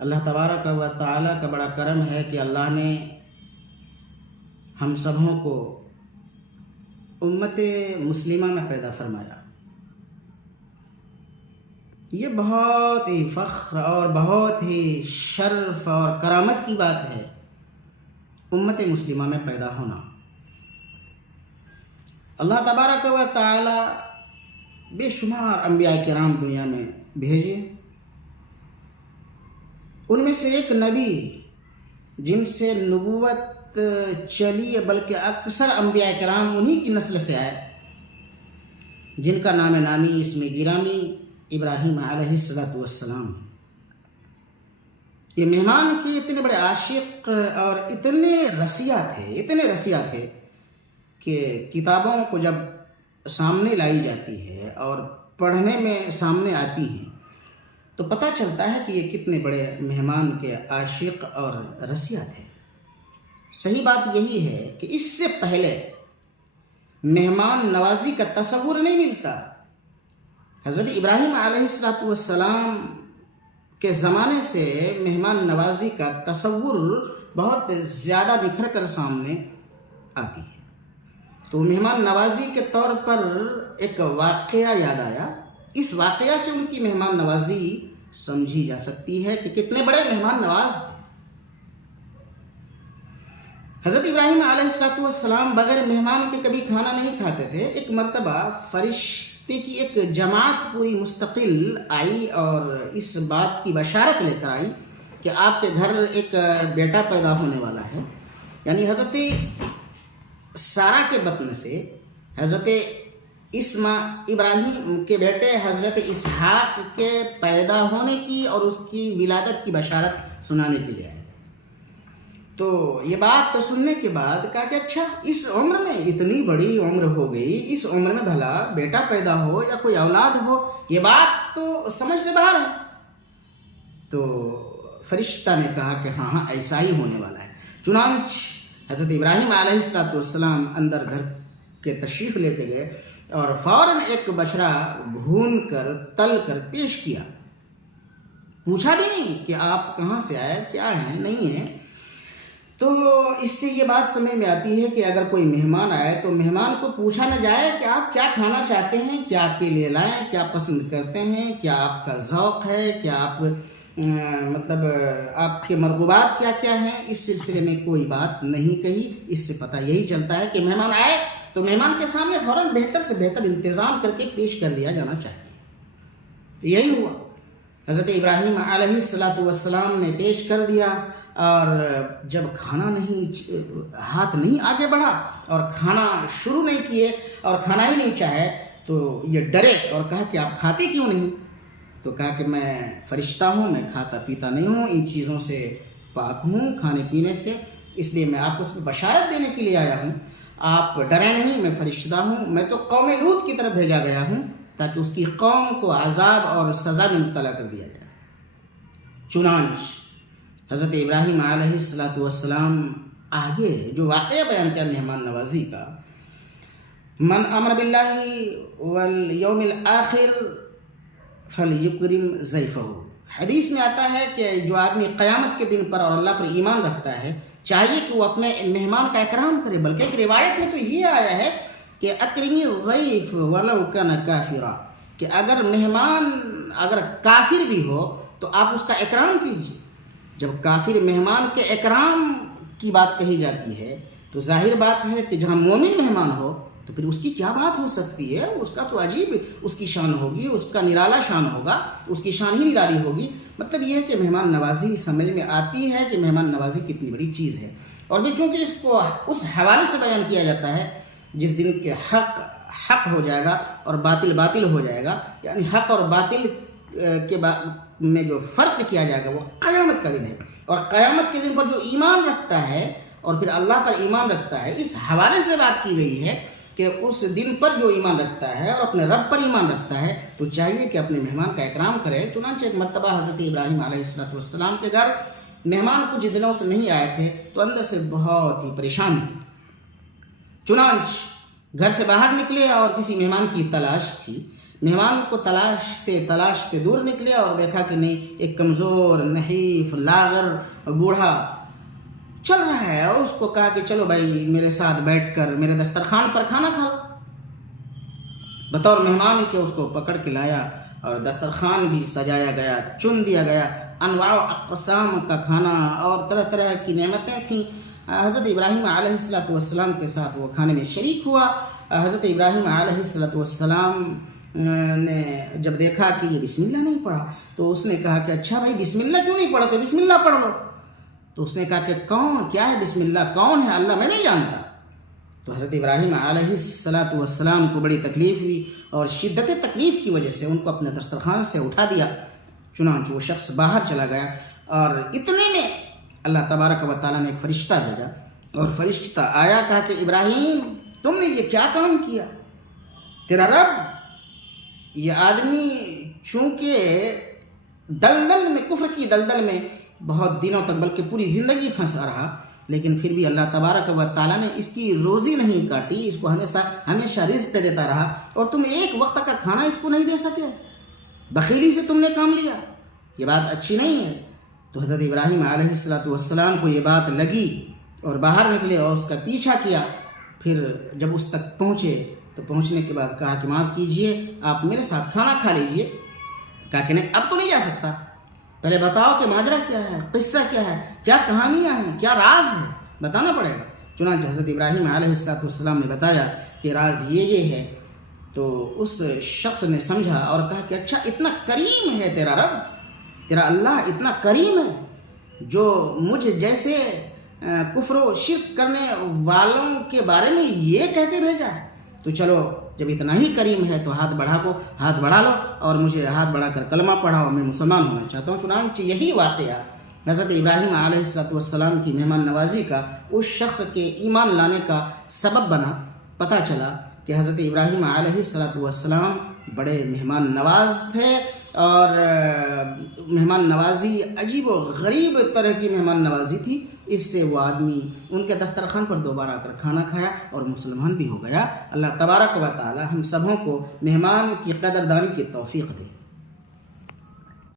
اللہ تبارک و تعالیٰ کا بڑا کرم ہے کہ اللہ نے ہم سبوں کو امت مسلمہ میں پیدا فرمایا۔ یہ بہت ہی فخر اور بہت ہی شرف اور کرامت کی بات ہے امت مسلمہ میں پیدا ہونا۔ اللہ تبارک و تعالیٰ بے شمار انبیاء کرام دنیا میں بھیجے، ان میں سے ایک نبی جن سے نبوت چلی بلکہ اکثر انبیاء کرام انہی کی نسل سے آئے، جن کا نام نامی اسم گرامی ابراہیم علیہ السلام۔ یہ مہمان کے اتنے بڑے عاشق اور اتنے رسیہ تھے کہ کتابوں کو جب سامنے لائی جاتی ہے اور پڑھنے میں سامنے آتی ہیں تو پتہ چلتا ہے کہ یہ کتنے بڑے مہمان کے عاشق اور رسیہ تھے۔ صحیح بات یہی ہے کہ اس سے پہلے مہمان نوازی کا تصور نہیں ملتا۔ حضرت ابراہیم علیہ السلام کے زمانے سے مہمان نوازی کا تصور بہت زیادہ نکھر کر سامنے آتی ہے۔ تو مہمان نوازی کے طور پر ایک واقعہ یاد آیا، اس واقعہ سے ان کی مہمان نوازی سمجھی جا سکتی ہے کہ کتنے بڑے مہمان نواز تھے۔ حضرت ابراہیم علیہ السلام بغیر مہمان کے کبھی کھانا نہیں کھاتے تھے۔ ایک مرتبہ فرشتے کی ایک جماعت پوری مستقل آئی اور اس بات کی بشارت لے کر آئی کہ آپ کے گھر ایک بیٹا پیدا ہونے والا ہے، یعنی حضرت سارہ کے بطن سے حضرت ابراہیم کے بیٹے حضرت اسحاق کے پیدا ہونے کی اور اس کی ولادت کی بشارت سنانے کے لیے آئے تھے۔ تو یہ بات سننے کے بعد کہا کہ اچھا، اس عمر میں اتنی بڑی عمر ہو گئی، اس عمر میں بھلا بیٹا پیدا ہو یا کوئی اولاد ہو، یہ بات تو سمجھ سے باہر ہے۔ تو فرشتہ نے کہا کہ ہاں ایسا ہی ہونے والا ہے۔ چنانچہ حضرت ابراہیم علیہ السلام اندر گھر کے تشریف لے کے گئے اور فوراً ایک بچڑا بھون کر تل کر پیش کیا، پوچھا بھی نہیں کہ آپ کہاں سے آئے، کیا ہیں نہیں ہیں۔ تو اس سے یہ بات سمجھ میں آتی ہے کہ اگر کوئی مہمان آئے تو مہمان کو پوچھا نہ جائے کہ آپ کیا کھانا چاہتے ہیں، کیا آپ کے لیے لائیں، کیا پسند کرتے ہیں، کیا آپ کا ذوق ہے، کیا آپ آپ کے مرغوبات کیا کیا ہیں۔ اس سلسلے میں کوئی بات نہیں کہی۔ اس سے پتہ یہی چلتا ہے کہ مہمان آئے تو مہمان کے سامنے فوراً بہتر سے بہتر انتظام کر کے پیش کر دیا جانا چاہیے۔ یہی ہوا، حضرت ابراہیم علیہ السلام نے پیش کر دیا، اور جب ہاتھ نہیں آگے بڑھا اور کھانا شروع نہیں کیے اور کھانا ہی نہیں چاہے تو یہ ڈرے اور کہا کہ آپ کھاتے کیوں نہیں؟ تو کہا کہ میں فرشتہ ہوں، میں کھاتا پیتا نہیں ہوں، ان چیزوں سے پاک ہوں، کھانے پینے سے، اس لیے میں آپ کو صرف بشارت دینے کے لیے آیا ہوں، آپ ڈریں نہیں، میں فرشتہ ہوں، میں تو قوم لوط کی طرف بھیجا گیا ہوں تاکہ اس کی قوم کو عذاب اور سزا میں مبتلا کر دیا جائے۔ چنانچہ حضرت ابراہیم علیہ السلام آگے جو واقعہ بیان کیا مہمان نوازی کا، من امن باللہ والیوم الآخر فلیکرم ضیفہ، حدیث میں آتا ہے کہ جو آدمی قیامت کے دن پر اور اللہ پر ایمان رکھتا ہے چاہیے کہ وہ اپنے مہمان کا اکرام کرے، بلکہ ایک روایت میں تو یہ آیا ہے کہ اکرمی ضیف ولو کان کافرا، کہ اگر مہمان اگر کافر بھی ہو تو آپ اس کا اکرام کیجیے۔ جب کافر مہمان کے اکرام کی بات کہی جاتی ہے تو ظاہر بات ہے کہ جہاں مومن مہمان ہو تو پھر اس کی کیا بات ہو سکتی ہے، اس کا تو عجیب اس کی شان ہوگی، اس کا نرالا شان ہوگا، اس کی شان ہی نرالی ہوگی۔ مطلب یہ ہے کہ مہمان نوازی سمجھ میں آتی ہے کہ مہمان نوازی کتنی بڑی چیز ہے، اور بھی چونکہ اس کو اس حوالے سے بیان کیا جاتا ہے جس دن کے حق ہو جائے گا اور باطل باطل ہو جائے گا، یعنی حق اور باطل کے میں جو فرق کیا جائے گا وہ قیامت کا دن ہے، اور قیامت کے دن پر جو ایمان رکھتا ہے اور پھر اللہ پر ایمان رکھتا ہے، اس حوالے سے بات کی گئی ہے کہ اس دن پر جو ایمان رکھتا ہے اور اپنے رب پر ایمان رکھتا ہے تو چاہیے کہ اپنے مہمان کا اکرام کرے۔ چنانچہ ایک مرتبہ حضرت ابراہیم علیہ السلام کے گھر مہمان کچھ دنوں سے نہیں آئے تھے تو اندر سے بہت ہی پریشان تھے۔ چنانچہ گھر سے باہر نکلے اور کسی مہمان کی تلاش تھی۔ مہمان کو تلاشتے دور نکلے اور دیکھا کہ نہیں، ایک کمزور نحیف لاغر بوڑھا چل رہا ہے، اور اس کو کہا کہ چلو بھائی میرے ساتھ بیٹھ کر میرے دسترخوان پر کھانا کھاؤ۔ بطور مہمان کے اس کو پکڑ کے لایا اور دسترخوان بھی سجایا گیا، چن دیا گیا، انواع و اقسام کا کھانا اور طرح طرح کی نعمتیں تھیں۔ حضرت ابراہیم علیہ السلام کے ساتھ وہ کھانے میں شریک ہوا۔ حضرت ابراہیم علیہ السلام نے جب دیکھا کہ یہ بسم اللہ نہیں پڑھا تو اس نے کہا کہ اچھا بھائی بسم اللہ کیوں نہیں پڑھتے، بسم اللہ پڑھ لو۔ تو اس نے کہا کہ کیا ہے بسم اللہ، کون ہے اللہ، میں نہیں جانتا۔ تو حضرت ابراہیم علیہ السلام کو بڑی تکلیف ہوئی اور شدت تکلیف کی وجہ سے ان کو اپنے دسترخوان سے اٹھا دیا۔ چنانچہ وہ شخص باہر چلا گیا اور اتنے میں اللہ تبارک و تعالیٰ نے ایک فرشتہ بھیجا، اور فرشتہ آیا، کہا کہ ابراہیم تم نے یہ کیا کام کیا؟ تیرا رب یہ آدمی چونکہ دلدل میں، کفر کی دلدل میں بہت دنوں تک بلکہ پوری زندگی پھنسا رہا، لیکن پھر بھی اللہ تبارک و تعالیٰ نے اس کی روزی نہیں کاٹی، اس کو ہمیشہ رزق دیتا رہا، اور تم ایک وقت کا کھانا اس کو نہیں دے سکے، بخیلی سے تم نے کام لیا، یہ بات اچھی نہیں ہے۔ تو حضرت ابراہیم علیہ السلام کو یہ بات لگی اور باہر نکلے اور اس کا پیچھا کیا۔ پھر جب اس تک پہنچے تو پہنچنے کے بعد کہا کہ معاف کیجئے، آپ میرے ساتھ کھانا کھا لیجئے۔ کہا کہ نہیں، اب تو نہیں جا سکتا، پہلے بتاؤ کہ ماجرا کیا ہے، قصہ کیا ہے، کیا کہانیاں ہیں، کیا راز ہے، بتانا پڑے گا۔ چنانچہ حضرت ابراہیم علیہ السلام نے بتایا کہ راز یہ ہے۔ تو اس شخص نے سمجھا اور کہا کہ اچھا اتنا کریم ہے تیرا رب، تیرا اللہ اتنا کریم ہے جو مجھ جیسے کفر و شرک کرنے والوں کے بارے میں یہ کہہ کے بھیجا ہے۔ تو چلو جب اتنا ہی کریم ہے تو ہاتھ بڑھا لو اور مجھے ہاتھ بڑھا کر کلمہ پڑھاؤ، میں مسلمان ہونا چاہتا ہوں۔ چنانچہ یہی واقعہ حضرت ابراہیم علیہ السلام کی مہمان نوازی کا اس شخص کے ایمان لانے کا سبب بنا۔ پتہ چلا کہ حضرت ابراہیم علیہ السلام بڑے مہمان نواز تھے، اور مہمان نوازی عجیب و غریب طرح کی مہمان نوازی تھی۔ اس سے وہ آدمی ان کے دسترخوان پر دوبارہ آ کر کھانا کھایا اور مسلمان بھی ہو گیا۔ اللہ تبارک و تعالی ہم سبوں کو مہمان کی قدردانی کی توفیق دے۔